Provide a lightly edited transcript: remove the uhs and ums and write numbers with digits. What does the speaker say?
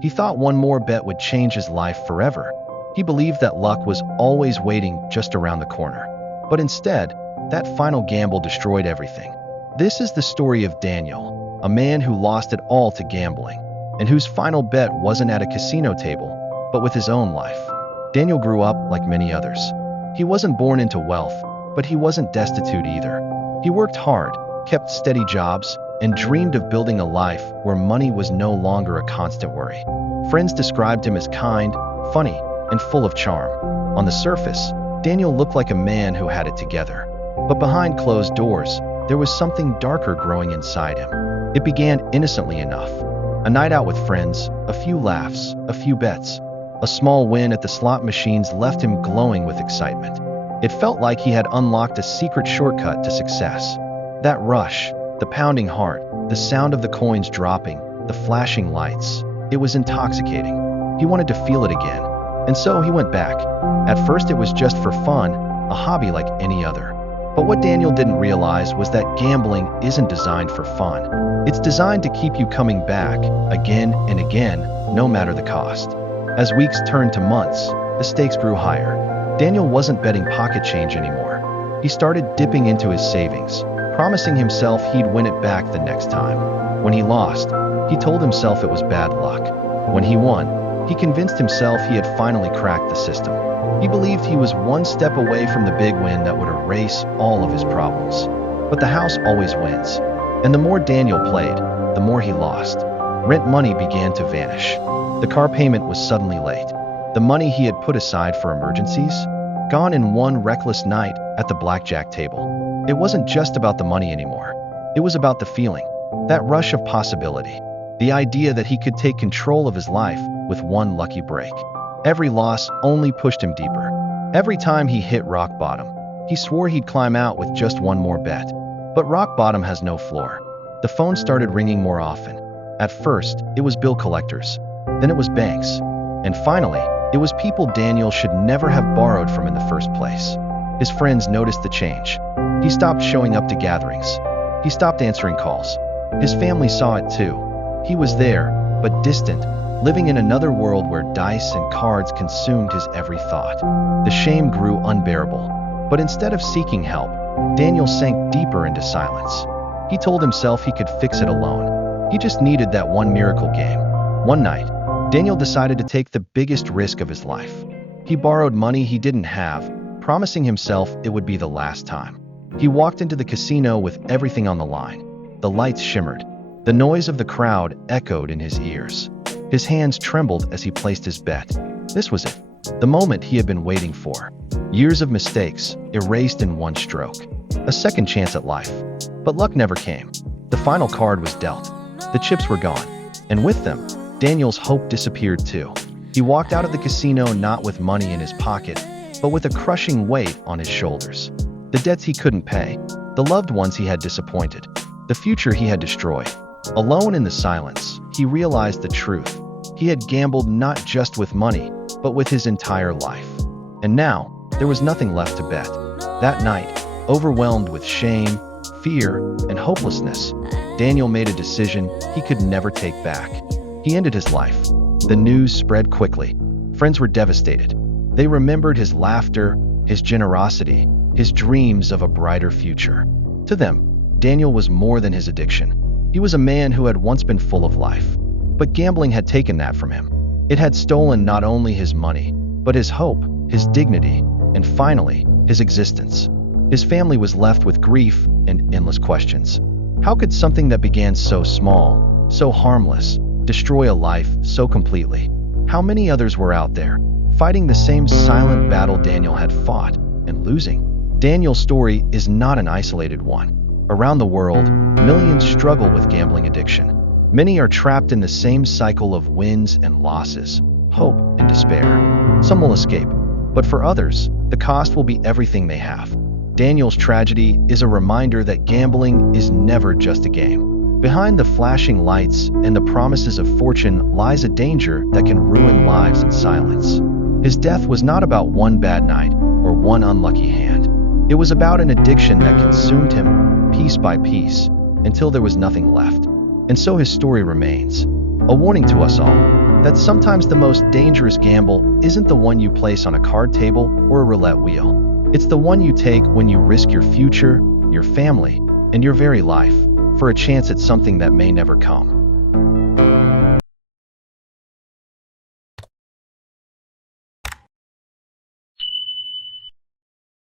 He thought one more bet would change his life forever. He believed that luck was always waiting just around the corner. But instead, that final gamble destroyed everything. This is the story of Daniel, a man who lost it all to gambling, and whose final bet wasn't at a casino table, but with his own life. Daniel grew up like many others. He wasn't born into wealth, but he wasn't destitute either. He worked hard, kept steady jobs, and dreamed of building a life where money was no longer a constant worry. Friends described him as kind, funny, and full of charm. On the surface, Daniel looked like a man who had it together. But behind closed doors, there was something darker growing inside him. It began innocently enough. A night out with friends, a few laughs, a few bets. A small win at the slot machines left him glowing with excitement. It felt like he had unlocked a secret shortcut to success. That rush, the pounding heart, the sound of the coins dropping, the flashing lights, it was intoxicating. He wanted to feel it again, and so he went back. At first it was just for fun, a hobby like any other. But what Daniel didn't realize was that gambling isn't designed for fun. It's designed to keep you coming back again and again, no matter the cost. As weeks turned to months, the stakes grew higher. Daniel wasn't betting pocket change anymore. He started dipping into his savings, promising himself he'd win it back the next time. When he lost, he told himself it was bad luck. When he won, he convinced himself he had finally cracked the system. He believed he was one step away from the big win that would erase all of his problems. But the house always wins. And the more Daniel played, the more he lost. Rent money began to vanish. The car payment was suddenly late. The money he had put aside for emergencies, gone in one reckless night at the blackjack table. It wasn't just about the money anymore. It was about the feeling, that rush of possibility, the idea that he could take control of his life with one lucky break. Every loss only pushed him deeper. Every time he hit rock bottom, he swore he'd climb out with just one more bet. But rock bottom has no floor. The phone started ringing more often. At first, it was bill collectors. Then it was banks. And finally, it was people Daniel should never have borrowed from in the first place. His friends noticed the change. He stopped showing up to gatherings. He stopped answering calls. His family saw it too. He was there, but distant, living in another world where dice and cards consumed his every thought. The shame grew unbearable. But instead of seeking help, Daniel sank deeper into silence. He told himself he could fix it alone. He just needed that one miracle game. One night, Daniel decided to take the biggest risk of his life. He borrowed money he didn't have, promising himself it would be the last time. He walked into the casino with everything on the line. The lights shimmered. The noise of the crowd echoed in his ears. His hands trembled as he placed his bet. This was it, the moment he had been waiting for. Years of mistakes, erased in one stroke. A second chance at life. But luck never came. The final card was dealt. The chips were gone. And with them, Daniel's hope disappeared too. He walked out of the casino not with money in his pocket, but with a crushing weight on his shoulders. The debts he couldn't pay, the loved ones he had disappointed, the future he had destroyed. Alone in the silence, he realized the truth. He had gambled not just with money, but with his entire life. And now, there was nothing left to bet. That night, overwhelmed with shame, fear, and hopelessness, Daniel made a decision he could never take back. He ended his life. The news spread quickly. Friends were devastated. They remembered his laughter, his generosity, his dreams of a brighter future. To them, Daniel was more than his addiction. He was a man who had once been full of life. But gambling had taken that from him. It had stolen not only his money, but his hope, his dignity, and finally, his existence. His family was left with grief and endless questions. How could something that began so small, so harmless, destroy a life so completely? How many others were out there, fighting the same silent battle Daniel had fought and losing? Daniel's story is not an isolated one. Around the world, millions struggle with gambling addiction. Many are trapped in the same cycle of wins and losses, hope and despair. Some will escape, but for others, the cost will be everything they have. Daniel's tragedy is a reminder that gambling is never just a game. Behind the flashing lights and the promises of fortune lies a danger that can ruin lives in silence. His death was not about one bad night or one unlucky hand. It was about an addiction that consumed him piece by piece until there was nothing left. And so his story remains a warning to us all. that sometimes the most dangerous gamble isn't the one you place on a card table or a roulette wheel. It's the one you take when you risk your future, your family, and your very life for a chance at something that may never come.